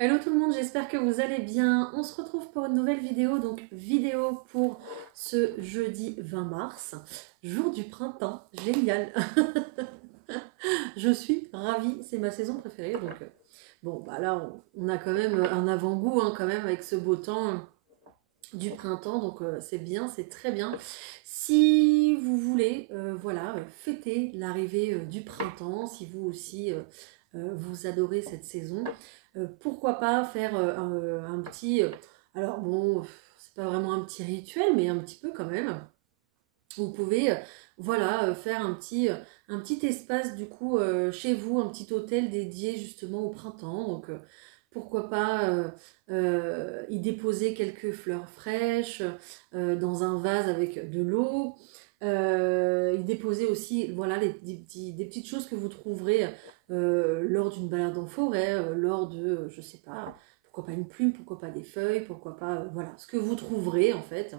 Hello tout le monde, j'espère que vous allez bien. On se retrouve pour une nouvelle vidéo, donc vidéo pour ce jeudi 20 mars, jour du printemps, génial. Je suis ravie, c'est ma saison préférée, donc bon, bah là on a quand même un avant-goût quand même avec ce beau temps du printemps, donc c'est bien, c'est très bien. Si vous voulez, voilà, fêter l'arrivée du printemps, si vous aussi vous adorez cette saison, pourquoi pas faire un petit, alors bon, c'est pas vraiment un petit rituel, mais un petit peu quand même. Vous pouvez, voilà, faire un petit espace du coup chez vous, un petit hôtel dédié justement au printemps. Donc pourquoi pas y déposer quelques fleurs fraîches dans un vase avec de l'eau. Y déposer aussi, voilà, des petites choses que vous trouverez lors d'une balade en forêt, lors de, je sais pas, pourquoi pas une plume, pourquoi pas des feuilles, pourquoi pas, voilà, ce que vous trouverez en fait.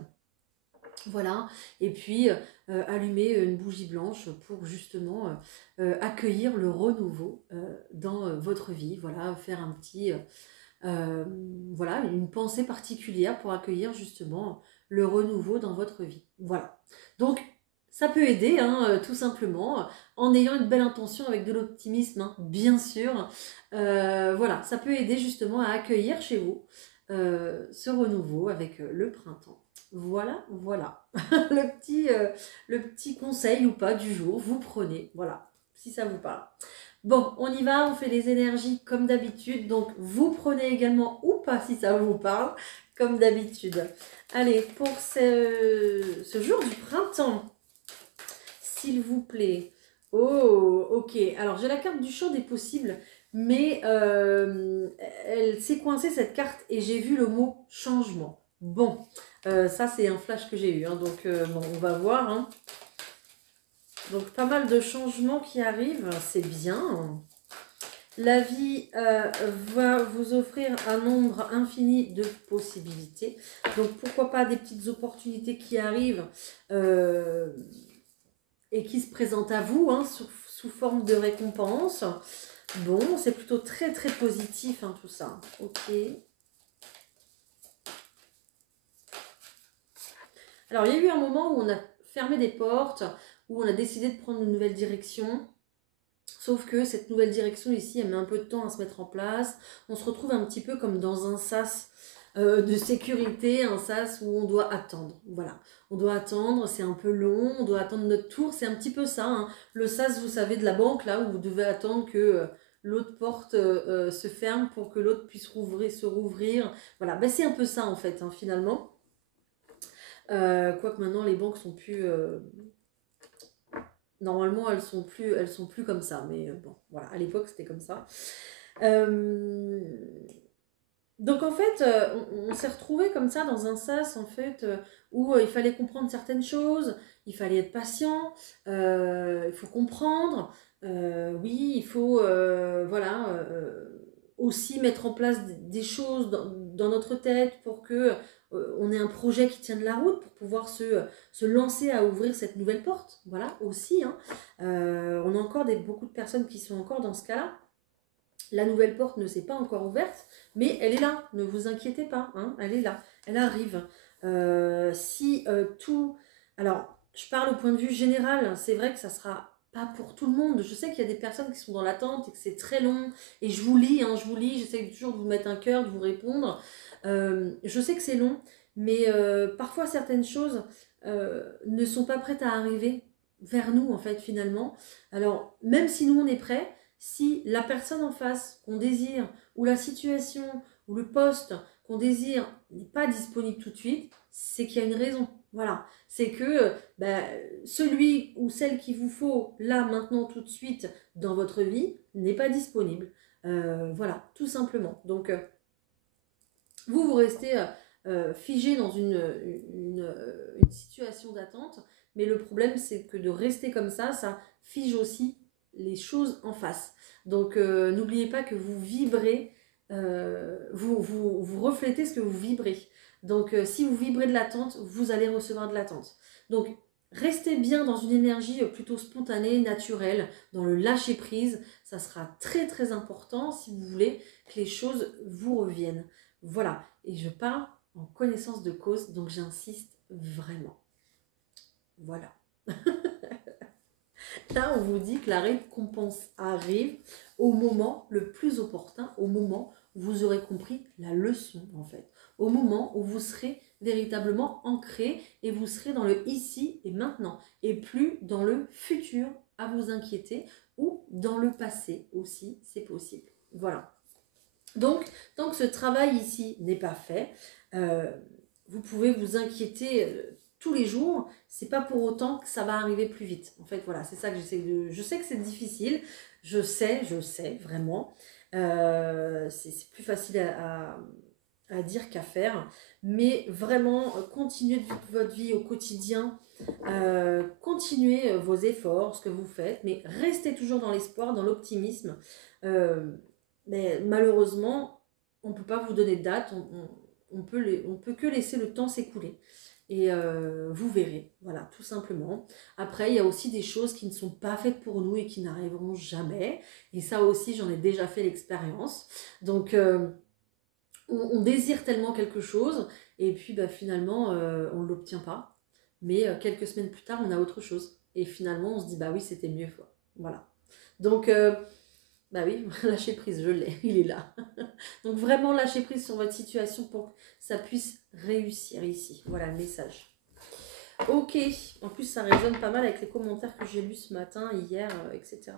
Voilà, et puis allumer une bougie blanche pour justement accueillir le renouveau dans votre vie. Voilà, faire un petit, voilà, une pensée particulière pour accueillir justement le renouveau dans votre vie. Voilà. Donc, ça peut aider, tout simplement, en ayant une belle intention avec de l'optimisme, bien sûr. Voilà, ça peut aider justement à accueillir chez vous ce renouveau avec le printemps. Voilà, voilà. Le petit conseil ou pas du jour, vous prenez, voilà, si ça vous parle. Bon, on y va, on fait les énergies comme d'habitude, donc vous prenez également ou pas si ça vous parle, comme d'habitude. Allez, pour ce jour du printemps, s'il vous plaît. Oh, ok. Alors, j'ai la carte du champ des possibles, mais elle s'est coincée cette carte et j'ai vu le mot changement. Bon, ça c'est un flash que j'ai eu, donc bon, on va voir. Donc, pas mal de changements qui arrivent, c'est bien. La vie va vous offrir un nombre infini de possibilités. Donc, pourquoi pas des petites opportunités qui arrivent et qui se présentent à vous sous forme de récompense. Bon, c'est plutôt très très positif tout ça. Ok. Alors, il y a eu un moment où on a fermé des portes, où on a décidé de prendre une nouvelle direction. Sauf que cette nouvelle direction ici, elle met un peu de temps à se mettre en place. On se retrouve un petit peu comme dans un sas de sécurité, un sas où on doit attendre. Voilà, on doit attendre, c'est un peu long, on doit attendre notre tour, c'est un petit peu ça. Le sas, vous savez, de la banque, là, où vous devez attendre que l'autre porte se ferme pour que l'autre puisse se rouvrir. Voilà, ben, c'est un peu ça en fait, finalement. Quoique maintenant, les banques sont plus... Normalement, elles sont plus comme ça, mais bon, voilà, à l'époque c'était comme ça. Donc en fait, on s'est retrouvé comme ça dans un sas en fait où il fallait comprendre certaines choses, il fallait être patient, il faut comprendre, oui, il faut voilà aussi mettre en place des choses dans notre tête pour que on ait un projet qui tienne la route pour pouvoir se lancer à ouvrir cette nouvelle porte. Voilà aussi. On a encore beaucoup de personnes qui sont encore dans ce cas-là. La nouvelle porte ne s'est pas encore ouverte, mais elle est là, ne vous inquiétez pas, elle est là, elle arrive. Si tout... Alors, je parle au point de vue général, c'est vrai que ça sera pas pour tout le monde. Je sais qu'il y a des personnes qui sont dans l'attente et que c'est très long, et je vous lis, j'essaie toujours de vous mettre un cœur, de vous répondre. Je sais que c'est long, mais parfois certaines choses ne sont pas prêtes à arriver vers nous, en fait, finalement. Alors, même si nous, on est prêts, si la personne en face qu'on désire, ou la situation, ou le poste qu'on désire n'est pas disponible tout de suite, c'est qu'il y a une raison. Voilà, c'est que celui ou celle qu'il vous faut là, maintenant, tout de suite dans votre vie n'est pas disponible. Voilà, tout simplement. Donc, vous restez figé dans une situation d'attente, mais le problème, c'est que de rester comme ça fige aussi les choses en face. Donc n'oubliez pas que vous vibrez, vous reflétez ce que vous vibrez. Donc si vous vibrez de l'attente, vous allez recevoir de l'attente. Donc restez bien dans une énergie plutôt spontanée, naturelle, dans le lâcher prise. Ça sera très très important si vous voulez que les choses vous reviennent. Voilà, et je parle en connaissance de cause, donc j'insiste vraiment. Voilà. Là, on vous dit que la récompense arrive au moment le plus opportun, au moment où vous aurez compris la leçon, en fait. Au moment où vous serez véritablement ancré et vous serez dans le ici et maintenant, et plus dans le futur à vous inquiéter, ou dans le passé aussi, c'est possible. Voilà. Donc, tant que ce travail ici n'est pas fait, vous pouvez vous inquiéter tous les jours. C'est pas pour autant que ça va arriver plus vite. En fait, voilà, c'est ça que j'essaie de... Je sais que c'est difficile, je sais, vraiment. C'est plus facile à dire qu'à faire. Mais vraiment, continuez de vivre votre vie au quotidien. Continuez vos efforts, ce que vous faites, mais restez toujours dans l'espoir, dans l'optimisme. Mais malheureusement, on ne peut pas vous donner de date, on peut que laisser le temps s'écouler. Et vous verrez, voilà, tout simplement. Après, il y a aussi des choses qui ne sont pas faites pour nous et qui n'arriveront jamais. Et ça aussi, j'en ai déjà fait l'expérience. Donc, on désire tellement quelque chose, et puis bah, finalement, on ne l'obtient pas. Mais quelques semaines plus tard, on a autre chose. Et finalement, on se dit, bah oui, c'était mieux, quoi. Voilà. Donc, bah oui, lâcher prise, je l'ai, il est là. Donc vraiment lâcher prise sur votre situation pour que ça puisse réussir ici. Voilà le message. Ok, en plus ça résonne pas mal avec les commentaires que j'ai lus ce matin, hier, etc.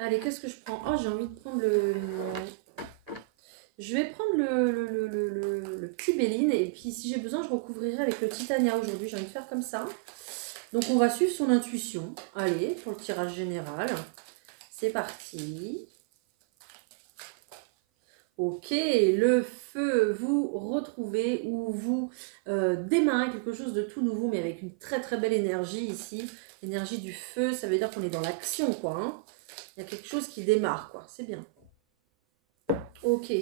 Allez, qu'est-ce que je prends? Oh, j'ai envie de prendre le... Je vais prendre le petit Béline, et puis si j'ai besoin, je recouvrirai avec le Titania aujourd'hui. J'ai envie de faire comme ça. Donc on va suivre son intuition. Allez, pour le tirage général. C'est parti. Ok, le feu, vous retrouvez ou vous démarrez quelque chose de tout nouveau, mais avec une très très belle énergie ici. L'énergie du feu, ça veut dire qu'on est dans l'action, quoi. Hein. Il y a quelque chose qui démarre, quoi. C'est bien. Ok,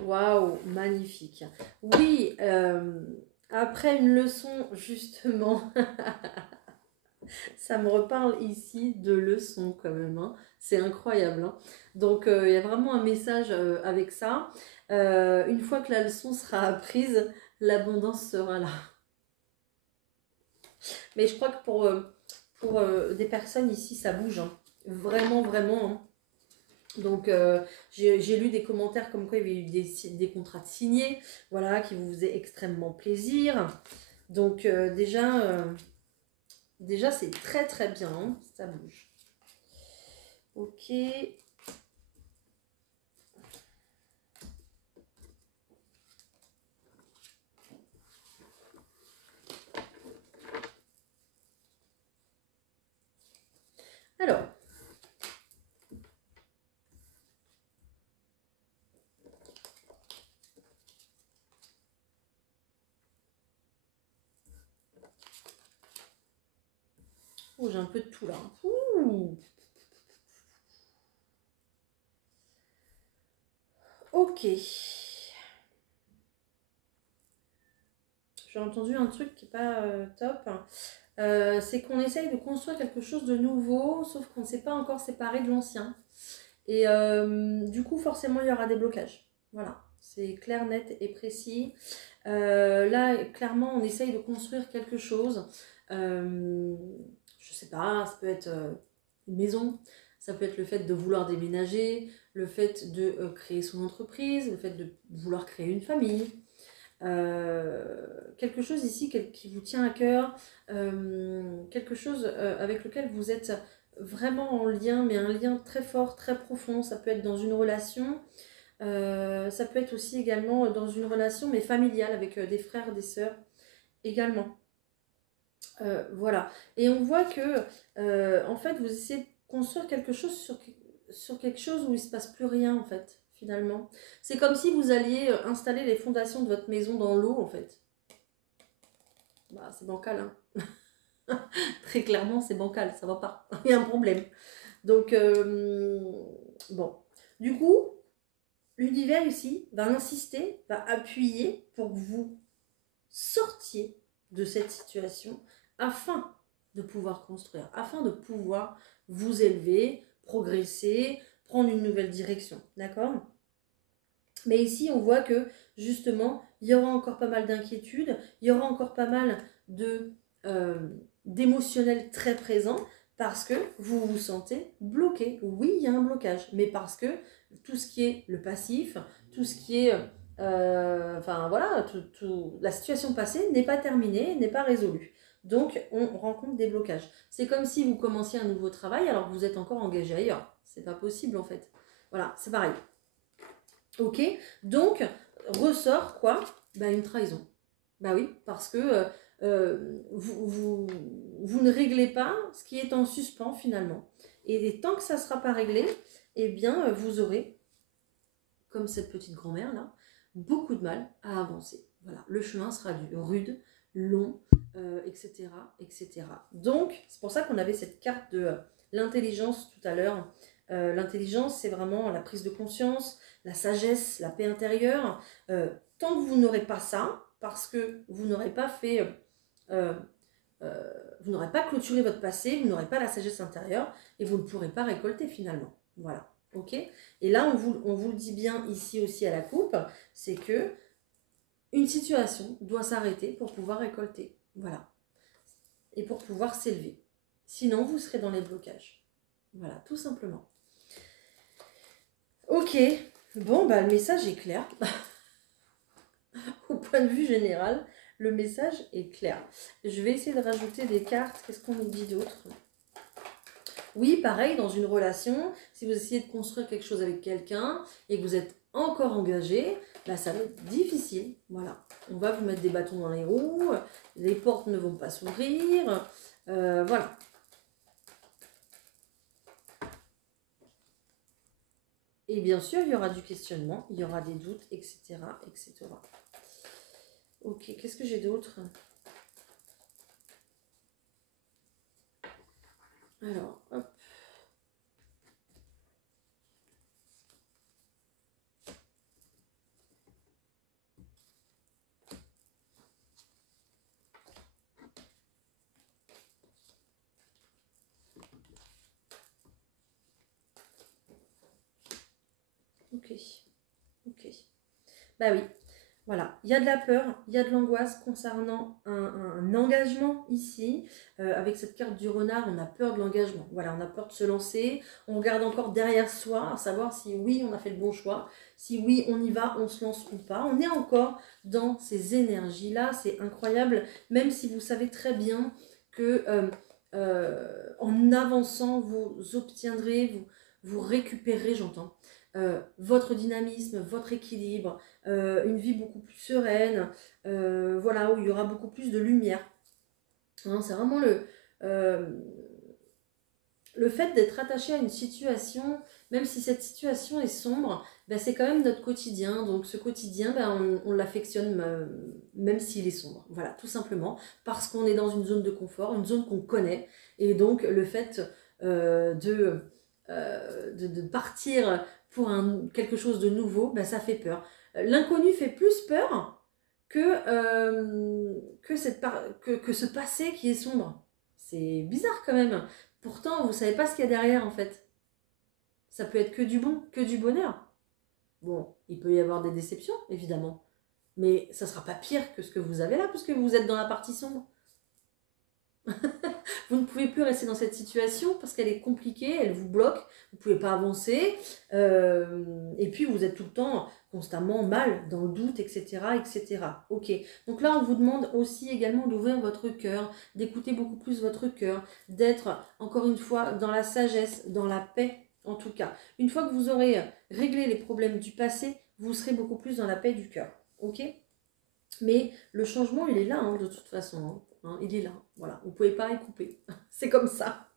waouh, magnifique. Oui, après une leçon, justement, ça me reparle ici de leçons quand même. Hein. C'est incroyable. Hein. Donc, il y a vraiment un message avec ça. Une fois que la leçon sera apprise, l'abondance sera là. Mais je crois que pour des personnes ici, ça bouge. Hein. Vraiment, vraiment. Hein. Donc, j'ai lu des commentaires comme quoi il y avait eu des contrats signés, voilà, qui vous faisaient extrêmement plaisir. Donc, déjà c'est très très bien, hein, ça bouge. Ok. Alors. Oh, j'ai un peu de tout là. Ouh. Ok. J'ai entendu un truc qui n'est pas top. C'est qu'on essaye de construire quelque chose de nouveau, sauf qu'on ne s'est pas encore séparé de l'ancien. Et du coup, forcément, il y aura des blocages. Voilà, c'est clair, net et précis. Là, clairement, on essaye de construire quelque chose. Je sais pas, ça peut être une maison, ça peut être le fait de vouloir déménager, le fait de créer son entreprise, le fait de vouloir créer une famille. Quelque chose ici qui vous tient à cœur, quelque chose avec lequel vous êtes vraiment en lien, mais un lien très fort, très profond. Ça peut être dans une relation, ça peut être aussi également dans une relation, mais familiale, avec des frères, des sœurs également. Voilà. Et on voit que, en fait, vous essayez de construire quelque chose sur quelque chose où il ne se passe plus rien, en fait, finalement. C'est comme si vous alliez installer les fondations de votre maison dans l'eau, en fait. Bah, c'est bancal, hein. Très clairement, c'est bancal, ça va pas. Il y a un problème. Donc, bon. Du coup, l'univers ici va insister, va appuyer pour que vous sortiez de cette situation afin de pouvoir construire, afin de pouvoir vous élever, progresser, prendre une nouvelle direction, d'accord? Mais ici, on voit que justement, il y aura encore pas mal d'inquiétudes, il y aura encore pas mal de d'émotionnel très présent parce que vous vous sentez bloqué. Oui, il y a un blocage, mais parce que tout ce qui est le passif, tout ce qui est, enfin voilà, la situation passée n'est pas terminée, n'est pas résolue. Donc, on rencontre des blocages. C'est comme si vous commenciez un nouveau travail alors que vous êtes encore engagé ailleurs. C'est pas possible en fait. Voilà, c'est pareil. Ok, donc ressort quoi? Ben, une trahison. Bah oui, parce que vous ne réglez pas ce qui est en suspens finalement. Et tant que ça ne sera pas réglé, eh bien vous aurez, comme cette petite grand-mère là, beaucoup de mal à avancer. Voilà, le chemin sera rude, long, etc., etc. Donc, c'est pour ça qu'on avait cette carte de l'intelligence tout à l'heure. L'intelligence, c'est vraiment la prise de conscience, la sagesse, la paix intérieure. Tant que vous n'aurez pas ça, parce que vous n'aurez pas fait, vous n'aurez pas clôturé votre passé, vous n'aurez pas la sagesse intérieure et vous ne pourrez pas récolter finalement. Voilà, ok. Et là, on vous le dit bien ici aussi à la coupe, c'est que une situation doit s'arrêter pour pouvoir récolter. Voilà. Et pour pouvoir s'élever. Sinon, vous serez dans les blocages. Voilà, tout simplement. Ok. Bon, bah, le message est clair. Au point de vue général, le message est clair. Je vais essayer de rajouter des cartes. Qu'est-ce qu'on nous dit d'autre? Oui, pareil, dans une relation, si vous essayez de construire quelque chose avec quelqu'un et que vous êtes encore engagé, bah, ça va être difficile. Voilà. On va vous mettre des bâtons dans les roues, les portes ne vont pas s'ouvrir. Voilà. Et bien sûr, il y aura du questionnement, il y aura des doutes, etc. etc. Ok, qu'est-ce que j'ai d'autre? Alors, hop. Ok, ok. Bah oui, voilà. Il y a de la peur, il y a de l'angoisse concernant un engagement ici. Avec cette carte du renard, on a peur de l'engagement. Voilà, on a peur de se lancer. On regarde encore derrière soi, à savoir si oui, on a fait le bon choix. Si oui, on y va, on se lance ou pas. On est encore dans ces énergies-là. C'est incroyable, même si vous savez très bien que en avançant, vous obtiendrez, vous récupérerez, j'entends, votre dynamisme, votre équilibre, une vie beaucoup plus sereine, voilà, où il y aura beaucoup plus de lumière. Hein, c'est vraiment le fait d'être attaché à une situation, même si cette situation est sombre, ben c'est quand même notre quotidien. Donc ce quotidien, ben on l'affectionne même s'il est sombre. Voilà, tout simplement. Parce qu'on est dans une zone de confort, une zone qu'on connaît. Et donc le fait de partir pour quelque chose de nouveau, ben ça fait peur. L'inconnu fait plus peur que ce passé qui est sombre. C'est bizarre quand même. Pourtant, vous ne savez pas ce qu'il y a derrière en fait. Ça peut être que du bon, que du bonheur. Bon, il peut y avoir des déceptions, évidemment. Mais ça ne sera pas pire que ce que vous avez là, puisque vous êtes dans la partie sombre. Vous ne pouvez plus rester dans cette situation parce qu'elle est compliquée, elle vous bloque, vous ne pouvez pas avancer. Et puis, vous êtes tout le temps constamment mal, dans le doute, etc. etc. Ok, donc là, on vous demande aussi également d'ouvrir votre cœur, d'écouter beaucoup plus votre cœur, d'être, encore une fois, dans la sagesse, dans la paix, en tout cas. Une fois que vous aurez réglé les problèmes du passé, vous serez beaucoup plus dans la paix du cœur. Ok? Mais le changement, il est là, hein, de toute façon. Hein, il est là. Voilà, vous ne pouvez pas y couper. C'est comme ça.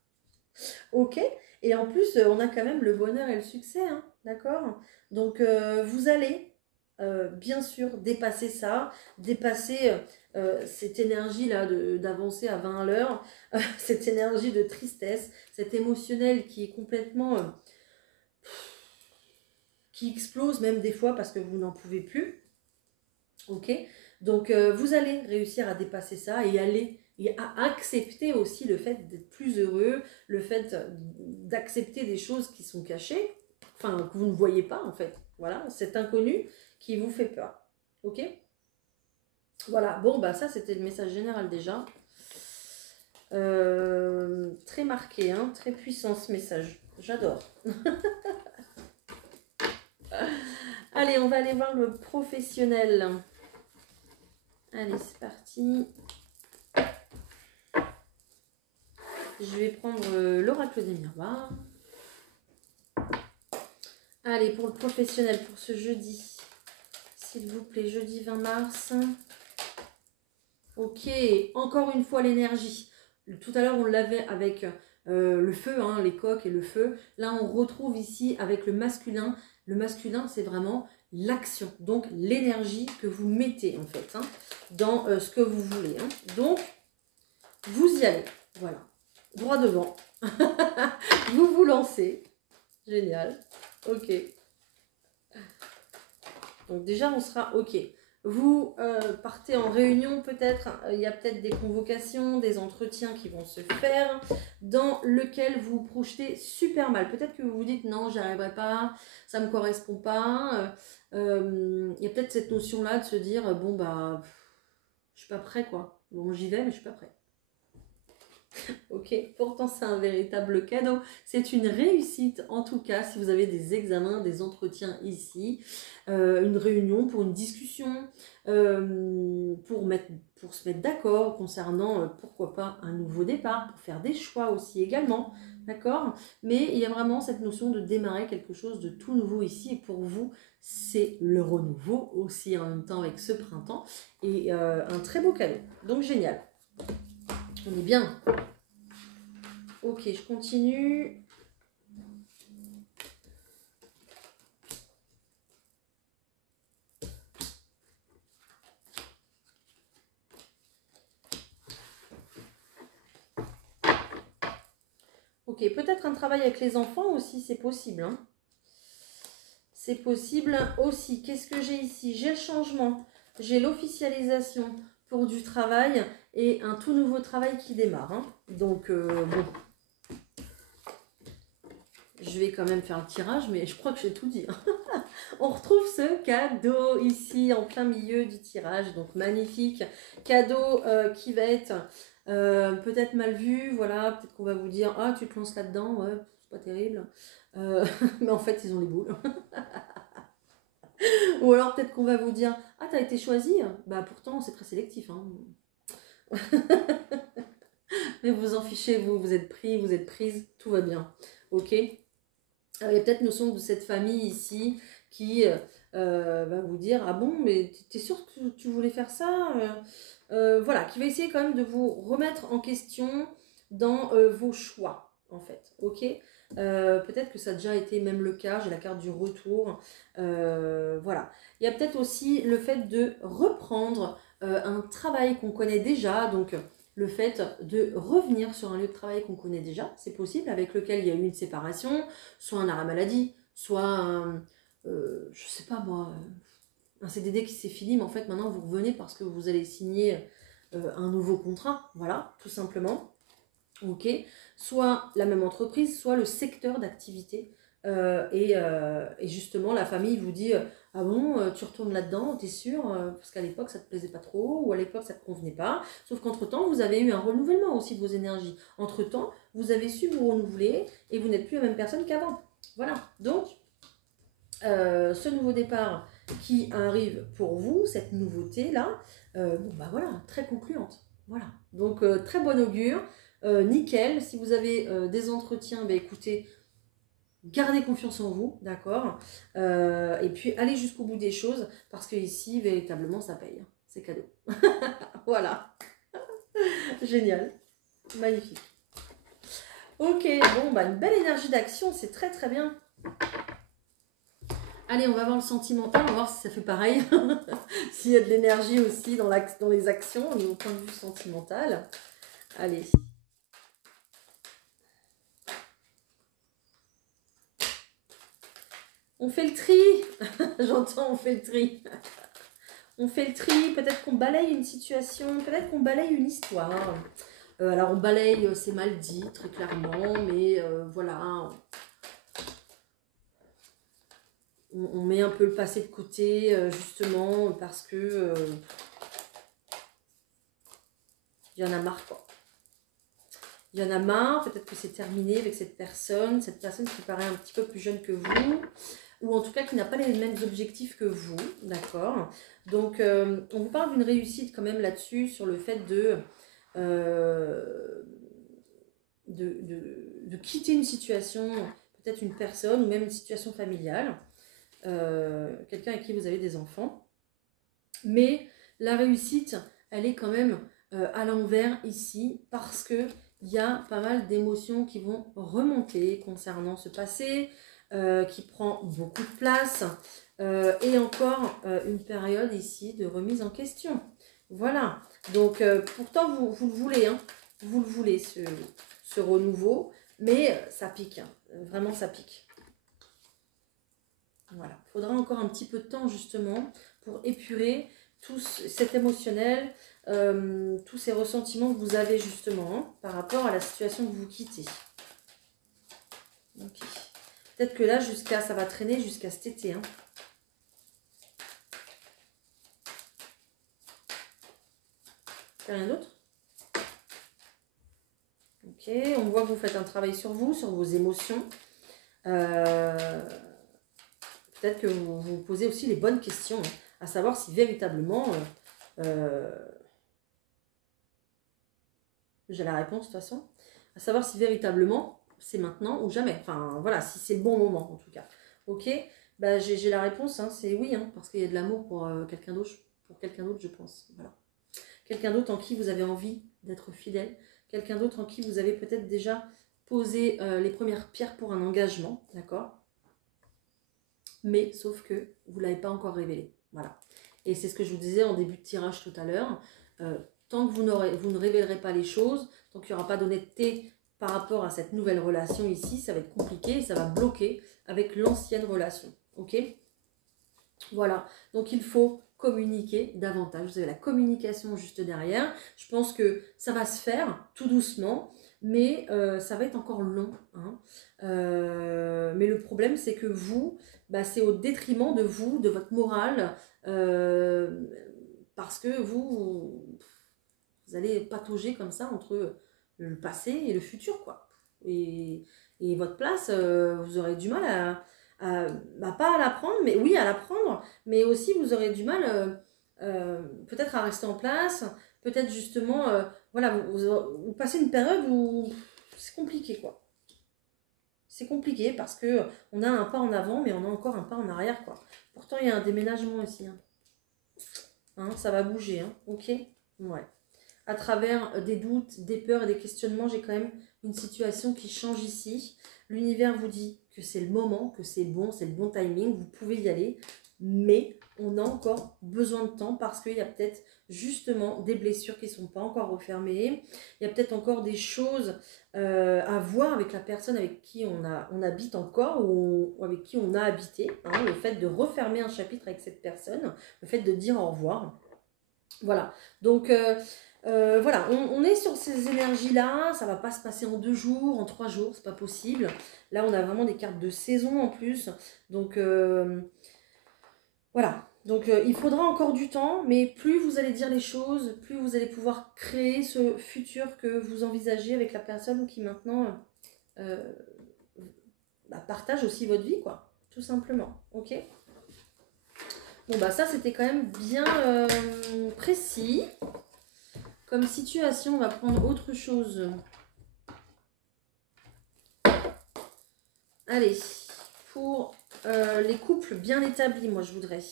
Ok? Et en plus, on a quand même le bonheur et le succès. Hein, d'accord? Donc, vous allez, bien sûr, dépasser ça, dépasser cette énergie-là d'avancer à 20 à l'heure, cette énergie de tristesse, cet émotionnel qui est complètement... qui explose même des fois parce que vous n'en pouvez plus. Ok? Donc, vous allez réussir à dépasser ça et à accepter aussi le fait d'être plus heureux, le fait d'accepter des choses qui sont cachées. enfin, que vous ne voyez pas en fait. Voilà, cet inconnu qui vous fait peur. Ok? Voilà, bon, bah ça c'était le message général déjà. Très marqué, hein, très puissant ce message. J'adore. Allez, on va aller voir le professionnel. Allez, c'est parti. Je vais prendre l'oracle des miroirs. Allez, pour le professionnel, pour ce jeudi. S'il vous plaît, jeudi 20 mars. Ok, encore une fois l'énergie. Tout à l'heure, on l'avait avec le feu, hein, les coques et le feu. Là, on retrouve ici avec le masculin. Le masculin, c'est vraiment l'action. Donc, l'énergie que vous mettez, en fait, hein, dans ce que vous voulez. Hein. Donc, vous y allez. Voilà. Droit devant. Vous vous lancez. Génial. Ok. Donc, déjà, on sera ok. Vous partez en réunion peut-être, il y a peut-être des convocations, des entretiens qui vont se faire, dans lequel vous vous projetez super mal. Peut-être que vous vous dites non, j'y arriverai pas, ça ne me correspond pas. Il y a peut-être cette notion-là de se dire, bon bah, je suis pas prêt quoi. Bon, j'y vais mais je suis pas prêt. Ok, pourtant c'est un véritable cadeau. C'est une réussite en tout cas si vous avez des examens, des entretiens ici, une réunion pour une discussion, pour se mettre d'accord concernant pourquoi pas un nouveau départ, pour faire des choix aussi également, d'accord? Mais il y a vraiment cette notion de démarrer quelque chose de tout nouveau ici et pour vous c'est le renouveau aussi en même temps avec ce printemps et un très beau cadeau. Donc génial. On est bien. Ok, je continue. Ok, peut-être un travail avec les enfants aussi, c'est possible. Hein. C'est possible aussi. Qu'est-ce que j'ai ici? J'ai le changement, j'ai l'officialisation pour du travail et un tout nouveau travail qui démarre. Hein. Donc, bon. Je vais quand même faire le tirage, mais je crois que j'ai tout dit. On retrouve ce cadeau ici en plein milieu du tirage, donc magnifique. Cadeau qui va être peut-être mal vu, voilà, peut-être qu'on va vous dire « Ah, tu te lances là-dedans, ouais, c'est pas terrible. » Mais en fait, ils ont les boules. Ou alors peut-être qu'on va vous dire « Ah, t'as été choisi ?» Bah pourtant, c'est très sélectif. Hein. Mais vous en fichez, vous êtes pris, vous êtes prise, tout va bien. Ok. Il y a peut-être notion de cette famille ici qui va vous dire « Ah bon, mais t'es sûr que tu voulais faire ça ?» Voilà, qui va essayer quand même de vous remettre en question dans vos choix, en fait. Ok. Peut-être que ça a déjà été même le cas, j'ai la carte du retour. Voilà. Il y a peut-être aussi le fait de reprendre un travail qu'on connaît déjà, donc le fait de revenir sur un lieu de travail qu'on connaît déjà, c'est possible, avec lequel il y a eu une séparation, soit un arrêt maladie, soit un, je sais pas moi, un CDD qui s'est fini, mais en fait maintenant vous revenez parce que vous allez signer un nouveau contrat, voilà, tout simplement. Ok, soit la même entreprise, soit le secteur d'activité. Et justement, la famille vous dit ah bon, tu retournes là-dedans, t'es sûr parce qu'à l'époque, ça te plaisait pas trop, ou à l'époque, ça te convenait pas. Sauf qu'entre-temps, vous avez eu un renouvellement aussi de vos énergies. Entre-temps, vous avez su vous renouveler et vous n'êtes plus la même personne qu'avant. Voilà, donc, ce nouveau départ qui arrive pour vous, cette nouveauté-là, bon bah voilà, très concluante. Voilà, donc très bon augure. Nickel, si vous avez des entretiens, bah, écoutez, gardez confiance en vous, d'accord, et puis allez jusqu'au bout des choses, parce que ici, véritablement, ça paye, c'est cadeau. Voilà, génial, magnifique. Ok, bon, bah une belle énergie d'action, c'est très très bien. Allez, on va voir le sentimental, on va voir si ça fait pareil, s'il y a de l'énergie aussi dans les actions, au point de vue sentimental. Allez. On fait le tri. J'entends, on fait le tri. On fait le tri. Peut-être qu'on balaye une situation. Peut-être qu'on balaye une histoire. Alors, on balaye, c'est mal dit, très clairement. Mais voilà. on met un peu le passé de côté, justement, parce que il y en a marre, quoi. Il y en a marre, peut-être que c'est terminé avec cette personne qui paraît un petit peu plus jeune que vous, ou en tout cas qui n'a pas les mêmes objectifs que vous, d'accord? Donc, on vous parle d'une réussite quand même là-dessus, sur le fait euh, de quitter une situation, peut-être une personne, ou même une situation familiale, quelqu'un avec qui vous avez des enfants. Mais la réussite, elle est quand même à l'envers ici, parce que il y a pas mal d'émotions qui vont remonter concernant ce passé, qui prend beaucoup de place, et encore une période ici de remise en question. Voilà, donc pourtant vous le voulez, hein, vous le voulez ce renouveau, mais ça pique, hein, vraiment ça pique. Voilà, il faudra encore un petit peu de temps justement pour épurer tout cet émotionnel, tous ces ressentiments que vous avez justement, hein, par rapport à la situation que vous quittez. Okay. Peut-être que là, ça va traîner jusqu'à cet été. Hein. Rien d'autre? Ok, on voit que vous faites un travail sur vous, sur vos émotions. Peut-être que vous vous posez aussi les bonnes questions, hein, à savoir si véritablement... j'ai la réponse de toute façon. À savoir si véritablement c'est maintenant ou jamais. Enfin voilà, si c'est le bon moment en tout cas. Ok, bah, j'ai la réponse, hein, c'est oui, hein, parce qu'il y a de l'amour pour quelqu'un d'autre, je pense. Voilà. Quelqu'un d'autre en qui vous avez envie d'être fidèle. Quelqu'un d'autre en qui vous avez peut-être déjà posé les premières pierres pour un engagement, d'accord? Mais sauf que vous ne l'avez pas encore révélé. Voilà. Et c'est ce que je vous disais en début de tirage tout à l'heure. Tant que vous ne révélerez pas les choses, tant qu'il n'y aura pas d'honnêteté par rapport à cette nouvelle relation ici, ça va être compliqué et ça va bloquer avec l'ancienne relation. Ok? Voilà. Donc il faut communiquer davantage. Vous avez la communication juste derrière. Je pense que ça va se faire tout doucement, mais ça va être encore long. Hein. Mais le problème, c'est que vous, bah, c'est au détriment de vous, de votre morale, parce que vous allez patauger comme ça entre le passé et le futur, quoi. Et votre place, vous aurez du mal bah, pas à la prendre, mais oui, à la prendre, mais aussi vous aurez du mal peut-être à rester en place, peut-être justement, voilà, vous passez une période où c'est compliqué, quoi. C'est compliqué parce que on a un pas en avant, mais on a encore un pas en arrière, quoi. Pourtant, il y a un déménagement aussi. Hein. Hein, ça va bouger, hein, ok? Ouais. À travers des doutes, des peurs et des questionnements, j'ai quand même une situation qui change ici. L'univers vous dit que c'est le moment, que c'est le bon timing, vous pouvez y aller, mais on a encore besoin de temps parce qu'il y a peut-être justement des blessures qui ne sont pas encore refermées, il y a peut-être encore des choses à voir avec la personne avec qui on habite encore ou avec qui on a habité, hein, le fait de refermer un chapitre avec cette personne, le fait de dire au revoir. Voilà, donc voilà, on est sur ces énergies-là, ça ne va pas se passer en 2 jours, en 3 jours, c'est pas possible. Là, on a vraiment des cartes de saison en plus, donc voilà. Donc il faudra encore du temps, mais plus vous allez dire les choses, plus vous allez pouvoir créer ce futur que vous envisagez avec la personne qui maintenant bah, partage aussi votre vie, quoi, tout simplement, ok? Bon bah ça c'était quand même bien précis. Comme situation, on va prendre autre chose. Allez, pour les couples bien établis, moi je voudrais.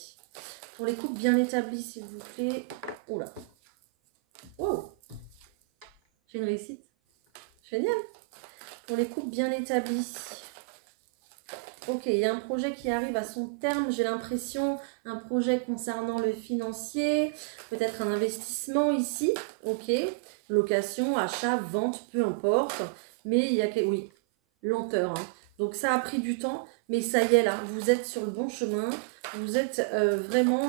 Pour les couples bien établis, s'il vous plaît. Oh là. Wow. J'ai une réussite. Génial. Pour les couples bien établis. Ok, il y a un projet qui arrive à son terme, j'ai l'impression. Un projet concernant le financier. Peut-être un investissement ici. Ok. Location, achat, vente, peu importe. Mais il y a... Oui, lenteur. Hein. Donc ça a pris du temps, mais ça y est là, vous êtes sur le bon chemin, vous êtes vraiment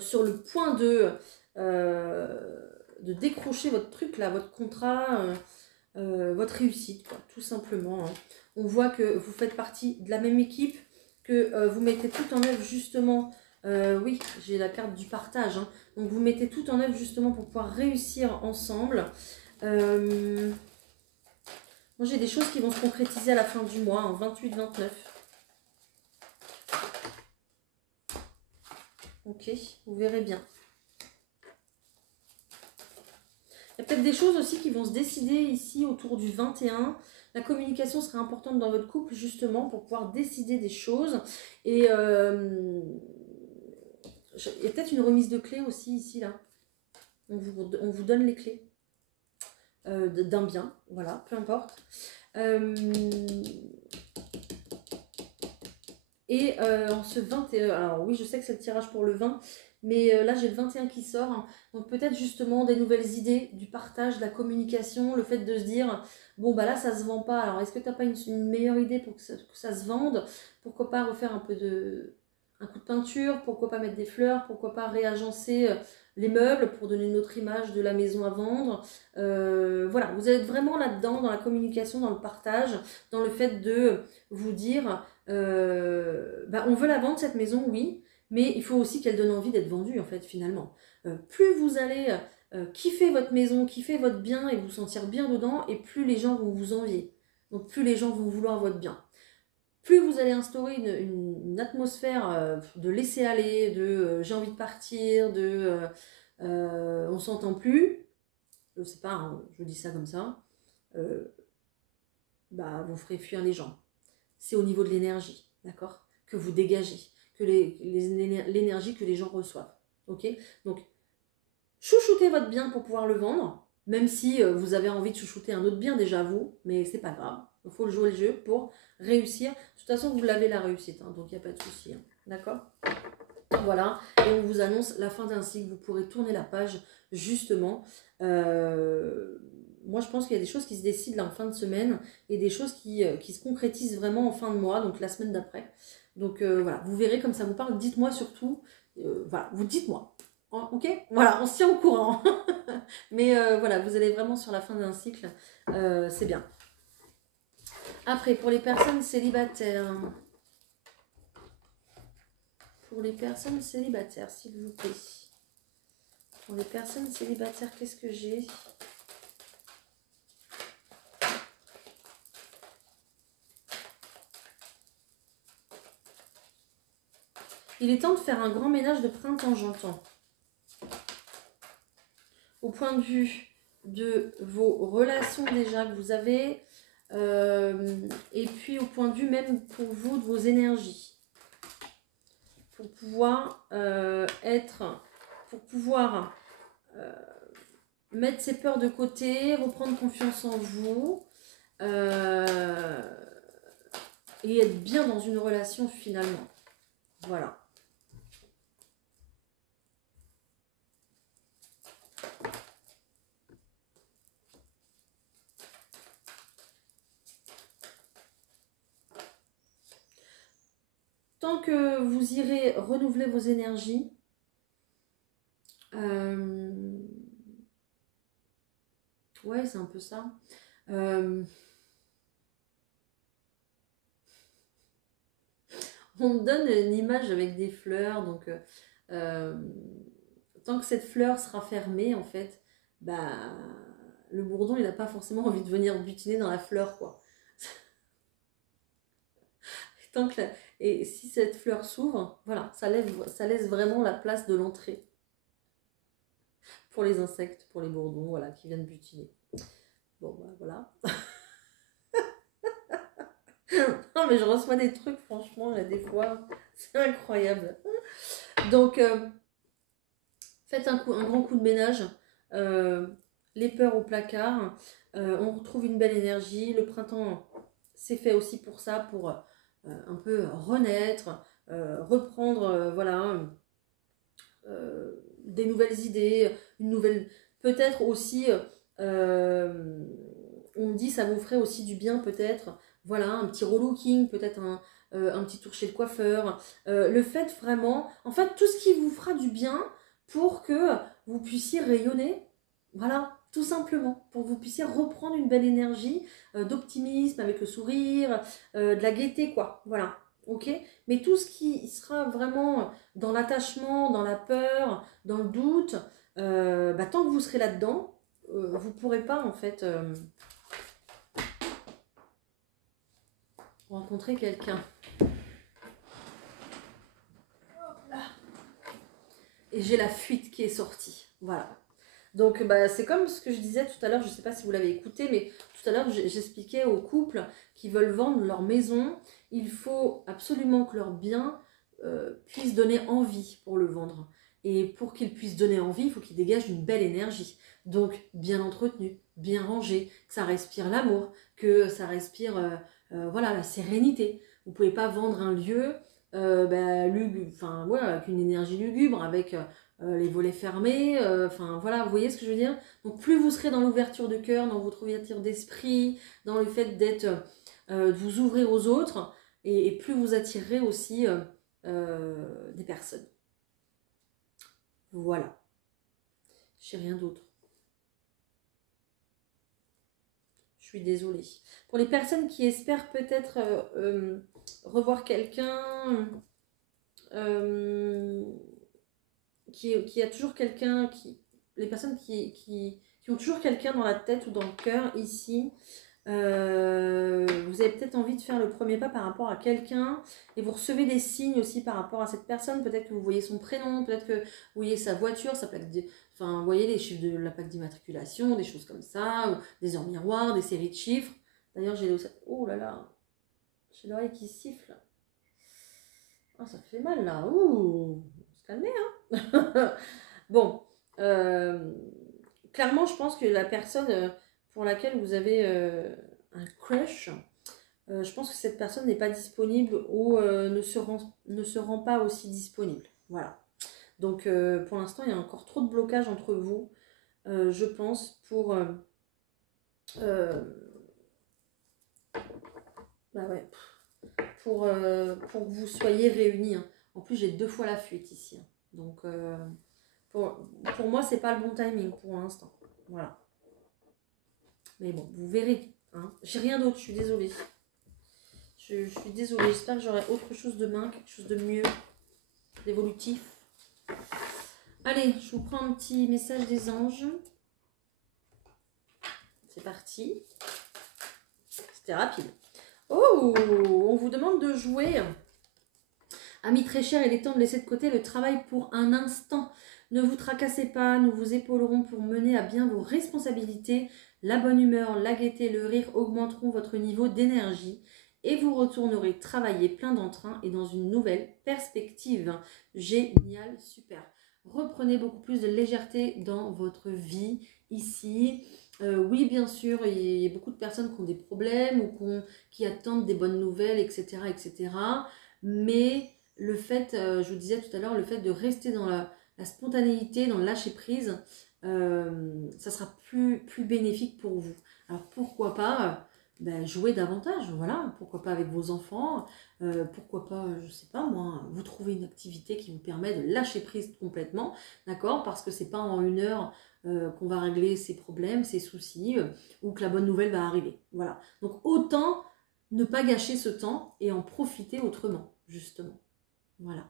sur le point de décrocher votre truc là, votre contrat, votre réussite, quoi, tout simplement. Hein. On voit que vous faites partie de la même équipe, que vous mettez tout en œuvre justement, oui, j'ai la carte du partage, hein. Donc vous mettez tout en œuvre justement pour pouvoir réussir ensemble. Moi j'ai des choses qui vont se concrétiser à la fin du mois, en 28-29. Ok, vous verrez bien. Il y a peut-être des choses aussi qui vont se décider ici autour du 21. La communication sera importante dans votre couple justement pour pouvoir décider des choses. Et il y a peut-être une remise de clés aussi ici, là. On vous donne les clés d'un bien, voilà, peu importe. En ce 21, alors oui, je sais que c'est le tirage pour le 20, mais là j'ai le 21 qui sort, hein. Donc peut-être justement des nouvelles idées, du partage, de la communication, le fait de se dire, bon bah là ça se vend pas, alors est-ce que tu n'as pas une meilleure idée pour que ça se vende? Pourquoi pas refaire un coup de peinture, pourquoi pas mettre des fleurs, pourquoi pas réagencer les meubles pour donner une autre image de la maison à vendre. Voilà, vous êtes vraiment là-dedans, dans la communication, dans le partage, dans le fait de vous dire... on veut la vendre cette maison, oui, mais il faut aussi qu'elle donne envie d'être vendue en fait finalement. Plus vous allez kiffer votre maison, kiffer votre bien et vous sentir bien dedans, et plus les gens vont vous envier. Donc plus les gens vont vouloir votre bien. Plus vous allez instaurer une atmosphère de laisser aller, de j'ai envie de partir, de on s'entend plus, je sais pas, hein, je dis ça comme ça, vous ferez fuir les gens. C'est au niveau de l'énergie, d'accord, que vous dégagez, que l'énergie que les gens reçoivent, ok. Donc, chouchoutez votre bien pour pouvoir le vendre, même si vous avez envie de chouchouter un autre bien déjà vous, mais c'est pas grave, il faut jouer le jeu pour réussir. De toute façon, vous l'avez la réussite, hein, donc il n'y a pas de souci, hein, d'accord. Voilà, et on vous annonce la fin d'un cycle, vous pourrez tourner la page, justement. Moi, je pense qu'il y a des choses qui se décident là en fin de semaine et des choses qui se concrétisent vraiment en fin de mois, donc la semaine d'après. Donc voilà, vous verrez comme ça vous parle. Dites-moi surtout, voilà, vous dites-moi. Ok, voilà, on se tient au courant. Mais voilà, vous allez vraiment sur la fin d'un cycle, c'est bien. Après, pour les personnes célibataires, s'il vous plaît. Pour les personnes célibataires, qu'est-ce que j'ai ? Il est temps de faire un grand ménage de printemps, j'entends. Au point de vue de vos relations déjà que vous avez, et puis au point de vue même pour vous de vos énergies. Pour pouvoir mettre ses peurs de côté, reprendre confiance en vous, et être bien dans une relation finalement. Voilà. Tant que vous irez renouveler vos énergies, ouais, c'est un peu ça. On me donne une image avec des fleurs, donc tant que cette fleur sera fermée, en fait, le bourdon, il n'a pas forcément envie de venir butiner dans la fleur, quoi. Et si cette fleur s'ouvre, voilà, ça laisse vraiment la place de l'entrée pour les insectes, pour les bourdons, voilà, qui viennent butiner. Bon, voilà. Non, mais je reçois des trucs, franchement, là, des fois, c'est incroyable. Donc, faites un grand coup de ménage. Les peurs au placard. On retrouve une belle énergie. Le printemps, c'est fait aussi pour ça, pour un peu renaître, reprendre, voilà, des nouvelles idées, une nouvelle... Peut-être aussi, on me dit, ça vous ferait aussi du bien, peut-être, voilà, un petit relooking, peut-être un petit tour chez le coiffeur. Le fait vraiment, en fait, tout ce qui vous fera du bien pour que vous puissiez rayonner, voilà, tout simplement, pour que vous puissiez reprendre une belle énergie d'optimisme avec le sourire, de la gaieté, quoi, voilà. ok? Mais tout ce qui sera vraiment dans l'attachement, dans la peur, dans le doute, tant que vous serez là-dedans, vous ne pourrez pas en fait rencontrer quelqu'un. Et j'ai la fuite qui est sortie, voilà. Donc c'est comme ce que je disais tout à l'heure, je ne sais pas si vous l'avez écouté, mais tout à l'heure j'expliquais aux couples qui veulent vendre leur maison, il faut absolument que leur bien puisse donner envie pour le vendre. Et pour qu'il puisse donner envie, il faut qu'il dégage une belle énergie. Donc bien entretenu, bien rangé, que ça respire l'amour, que ça respire voilà, la sérénité. Vous ne pouvez pas vendre un lieu avec une énergie lugubre, avec les volets fermés, voilà, vous voyez ce que je veux dire? Donc plus vous serez dans l'ouverture de cœur, dans votre ouverture d'esprit, dans le fait de vous ouvrir aux autres, et plus vous attirerez aussi des personnes. Voilà. Je n'ai rien d'autre. Je suis désolée. Pour les personnes qui espèrent peut-être revoir quelqu'un, qui a toujours quelqu'un, les personnes qui ont toujours quelqu'un dans la tête ou dans le cœur ici, vous avez peut-être envie de faire le premier pas par rapport à quelqu'un et vous recevez des signes aussi par rapport à cette personne. Peut-être que vous voyez son prénom, peut-être que vous voyez sa voiture, sa plaque vous voyez les chiffres de la plaque d'immatriculation, des choses comme ça, ou des heures miroirs, des séries de chiffres. D'ailleurs, j'ai oh là là, j'ai l'oreille qui siffle. Oh, ça fait mal là. Ouh, se calmer, hein. Bon, clairement, je pense que la personne pour laquelle vous avez un crush, je pense que cette personne n'est pas disponible ou ne se rend pas aussi disponible. Voilà. Donc, pour l'instant, il y a encore trop de blocage entre vous, je pense, pour que vous soyez réunis. Hein. En plus, j'ai 2 fois la fuite ici. Hein. Donc, pour moi, c'est pas le bon timing pour l'instant. Voilà. Mais bon, vous verrez. Hein. J'ai rien d'autre, je suis désolée. Je suis désolée. J'espère que j'aurai autre chose demain, quelque chose de mieux, d'évolutif. Allez, je vous prends un petit message des anges. C'est parti. C'était rapide. Oh, on vous demande de jouer. Amis très chers, il est temps de laisser de côté le travail pour un instant. Ne vous tracassez pas, nous vous épaulerons pour mener à bien vos responsabilités. La bonne humeur, la gaieté, le rire augmenteront votre niveau d'énergie et vous retournerez travailler plein d'entrain et dans une nouvelle perspective. Génial, super. Reprenez beaucoup plus de légèreté dans votre vie ici. Oui, bien sûr, il y a beaucoup de personnes qui ont des problèmes ou qui attendent des bonnes nouvelles, etc. etc. Mais le fait, je vous disais tout à l'heure, le fait de rester dans la spontanéité, dans le lâcher-prise, ça sera plus bénéfique pour vous. Alors pourquoi pas jouer davantage, voilà, pourquoi pas avec vos enfants, pourquoi pas, je sais pas moi, vous trouver une activité qui vous permet de lâcher prise complètement, d'accord, parce que c'est pas en 1 heure qu'on va régler ses problèmes, ses soucis, ou que la bonne nouvelle va arriver, voilà. Donc autant ne pas gâcher ce temps et en profiter autrement, justement, voilà.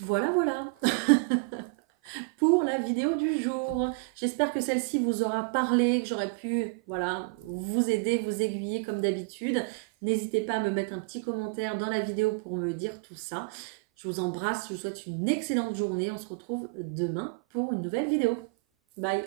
Voilà. Pour la vidéo du jour. J'espère que celle-ci vous aura parlé, que j'aurai pu vous aider, vous aiguiller comme d'habitude. N'hésitez pas à me mettre un petit commentaire dans la vidéo pour me dire tout ça. Je vous embrasse, je vous souhaite une excellente journée. On se retrouve demain pour une nouvelle vidéo. Bye!